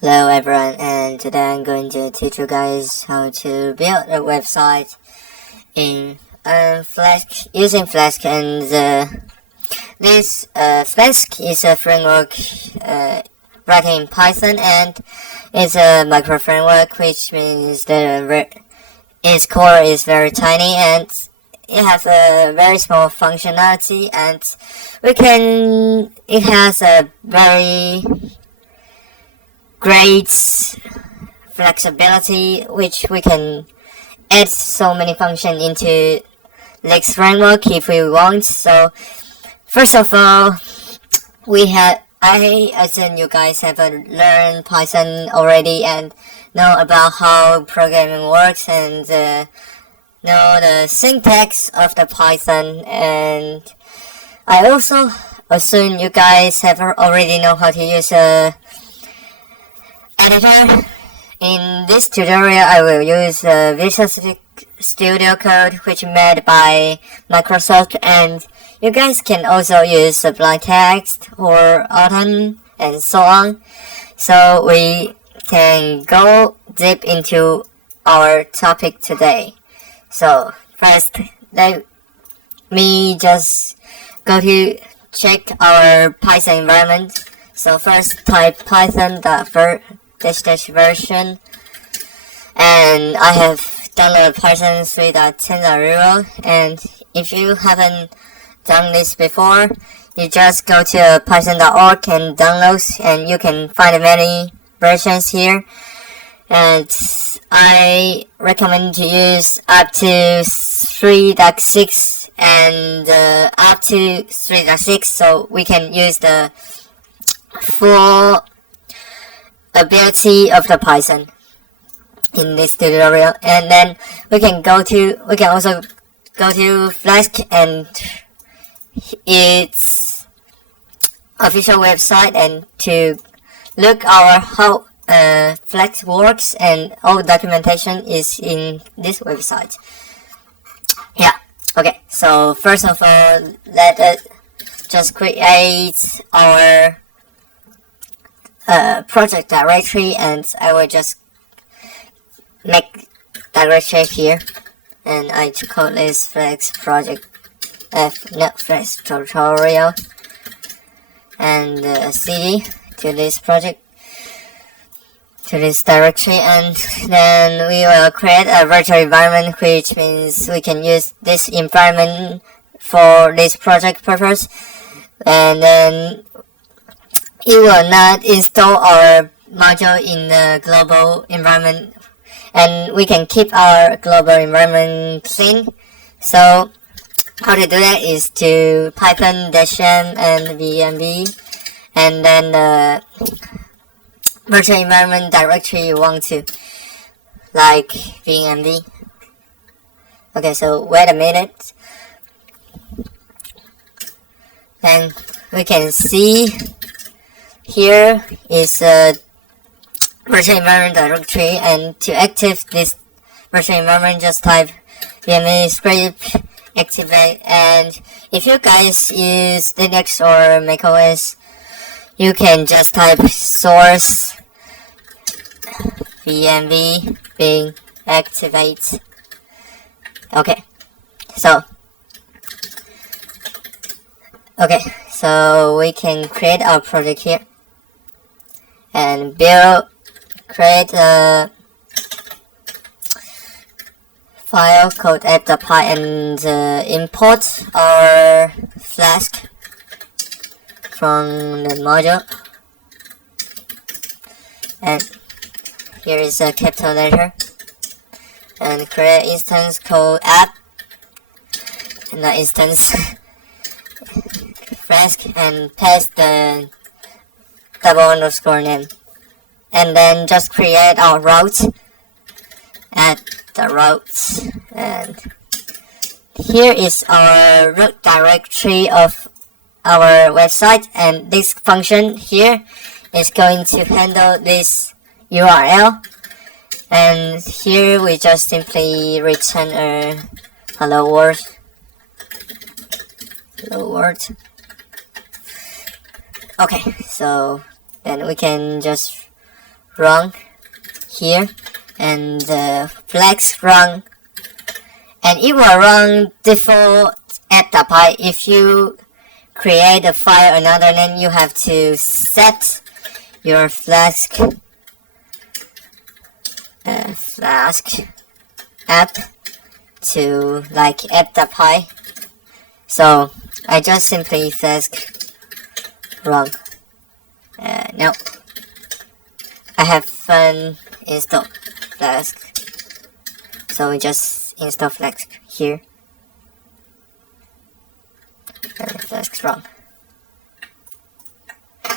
Hello everyone, and today I'm going to teach you guys how to build a website in Flask using Flask. And this Flask is a framework written in Python, and it's a micro framework, which means that its core is very tiny and it has a very small functionality, and it has a very great flexibility, which we can add so many functions into this framework if we want. So first of all, I assume you guys have learned Python already and know about how programming works and know the syntax of the Python. And I also assume you guys have already know how to use a editor. In this tutorial, I will use Visual Studio Code, which is made by Microsoft, and you guys can also use Sublime Text or Autumn and so on. So we can go deep into our topic today. So first, let me just go to check our Python environment. So first, type python.version, and I have downloaded Python 3.10.0. And if you haven't done this before, you just go to python.org and download, and you can find many versions here. And I recommend to use up to 3.6 and up to 3.6, so we can use the full ability of the Python in this tutorial. And then we can also go to Flask and its official website, and to look how Flask works, and all documentation is in this website. Yeah, okay, so first of all, let us just create our project directory, and I will just make directory here, and I call this Flask project Flask tutorial, and cd to this project, to this directory. And then we will create a virtual environment, which means we can use this environment for this project purpose. And then it will not install our module in the global environment, and we can keep our global environment clean. So how to do that is to python -m and vmv, and then the virtual environment directory you want to, like vmv. Okay, so wait a minute. Then we can see here is a virtual environment directory, and to activate this virtual environment, just type vmv script activate. And if you guys use Linux or macOS, you can just type source vmv being activate. Okay, so we can create our project here and create a file called app.py, and import our Flask from the module. And here is a capital letter, and create instance called app, and the instance Flask, and paste the double underscore name, and then just create our route at the routes. And here is our root directory of our website, and this function here is going to handle this URL, and here we just simply return a hello world. Okay, so then we can just run here, and Flask run, and it will run default app.py. If you create a file another name, you have to set your Flask app to like app.py. So I just simply Flask run. No, I haven't installed Flask, so we just install Flask here and Flask run,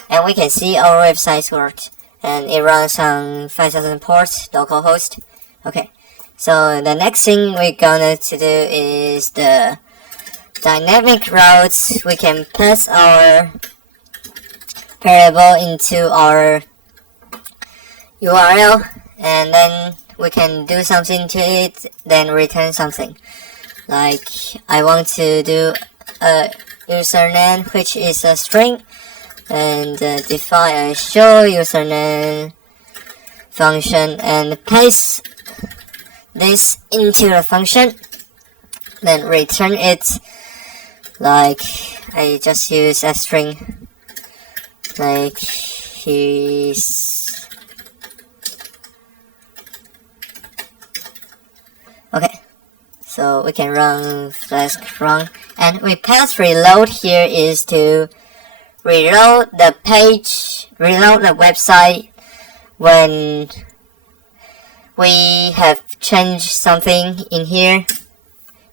and we can see our website works, and it runs on 5000 ports localhost. Okay, so the next thing we're gonna to do is the dynamic routes. We can pass our variable into our URL, and then we can do something to it, then return something. Like I want to do a username which is a string, and define a show username function and paste this into the function, then return it. Like I just use a string like he's okay. So we can run Flask run, and we pass reload here is to reload the page, reload the website when we have changed something in here.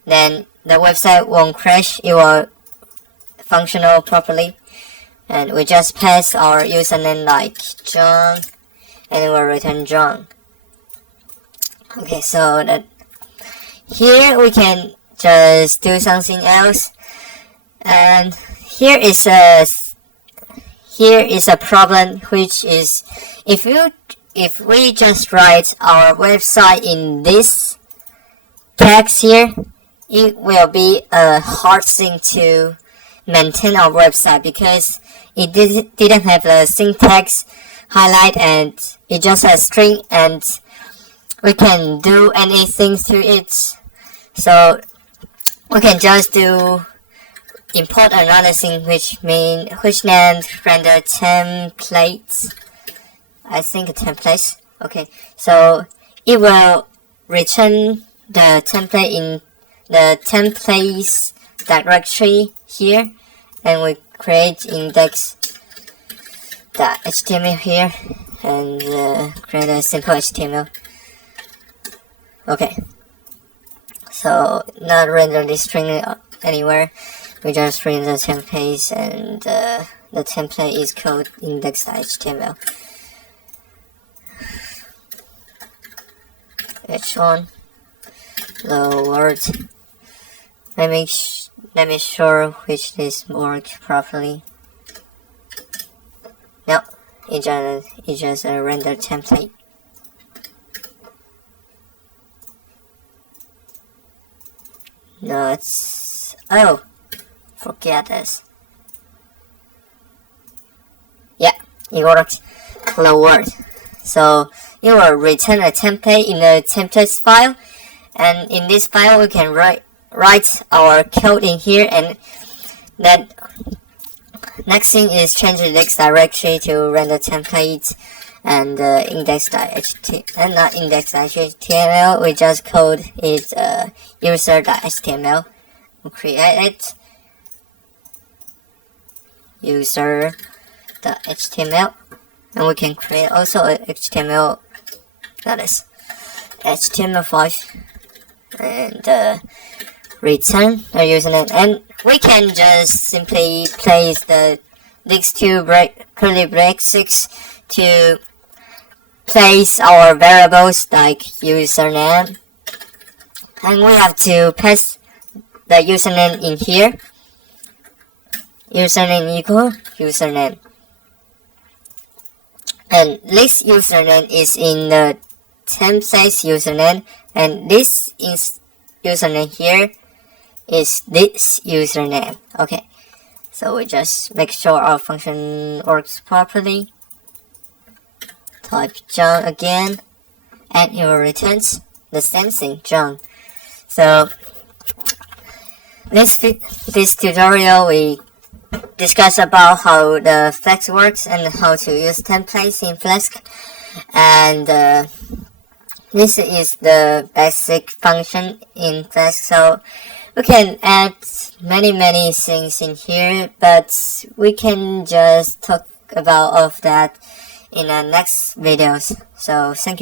Then the website won't crash, it will functional properly. And we just pass our username like John, and it will return John. Okay, so that here we can just do something else, and here is a problem, which is if we just write our website in this text here, it will be a hard thing to maintain our website because it didn't have the syntax highlight, and it just has string, and we can do anything to it. So we can just do import another thing which named render templates. I think templates. Okay, so it will return the template in the templates directory here, and we create index.html here, and create a simple HTML. Okay, so not render this string anywhere, we just render the templates, and the template is called index.html. H1 the word. Let me sure which this works properly. No, it just a render template. No, it's forget this. Yeah, it works. Hello world. So it will return a template in the templates file, and in this file we can write our code in here, and that next thing is change the index directory to render template, and index.html, and not index.html, we just code it user.html. We'll create it user.html, and we can create also a HTML, that is HTML5, and return the username, and we can just simply place these two curly braces to place our variables like username, and we have to pass the username in here. Username equal username, and this username is in the template username, and this is username here is this username. Okay, so we just make sure our function works properly. type John again, and it will return the same thing, John. So this tutorial we discuss about how the Flask works and how to use templates in Flask, and this is the basic function in Flask. So we can add many things in here, but we can just talk about all of that in the next videos. So thank you.